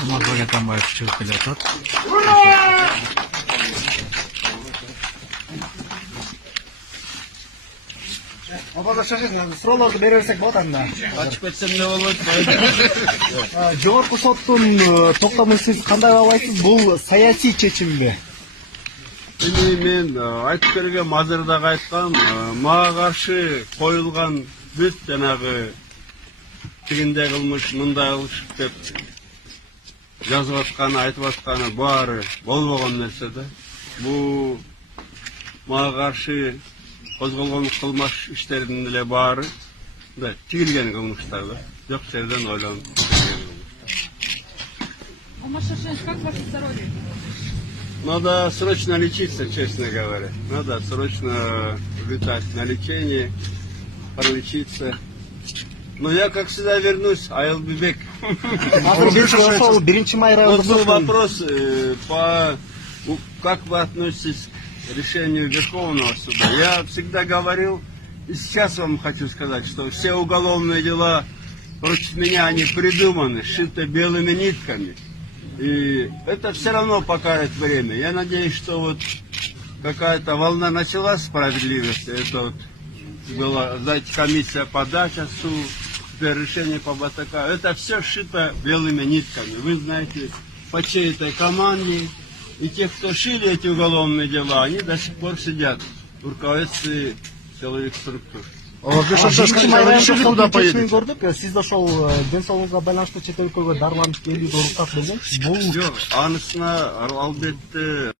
Омарбек Атамбаев чыгып келатат. Суроолорду бере берсек болот анда. Качып кетсем не болот? Жогорку соттун токтомун сиз кандай баалайсыз? Бул саясий чечимби? Мен айтып берген азырда айткан, мага каршы коюлган бүт жанагы тигиндей кылмыш, мындай кылыш деп жазып атканы, айтып атканы баары болбогон нерсе да. Бул мага каршы козголгон кылмыш иштердин эле баары да тигилген кылмыштар да. Жок жерден ойлонуп тигилген Омашашевич, как ваше здоровье? Надо срочно лечиться, честно говоря. Надо срочно летать на лечение, пролечиться. Но я, как всегда, вернусь, I'll be back. Вот был вопрос, как вы относитесь к решению Верховного суда. Я всегда говорил, и сейчас вам хочу сказать, что все уголовные дела против меня, они придуманы, сшиты белыми нитками. И это все равно покажет время. Я надеюсь, что вот какая-то волна началась справедливости. Это вот была, знаете, комиссия по дачасу, решение по БТК. Это все сшито белыми нитками. Вы знаете, по чьей-то команде. И те, кто шили эти уголовные дела, они до сих пор сидят в руководстве силовых структур. Сиз ошол ден соолугуңузга байланыштуу чет өлкөгө дарыланып келүүгө уруксат болгонсузбу? Жок, анысына албетте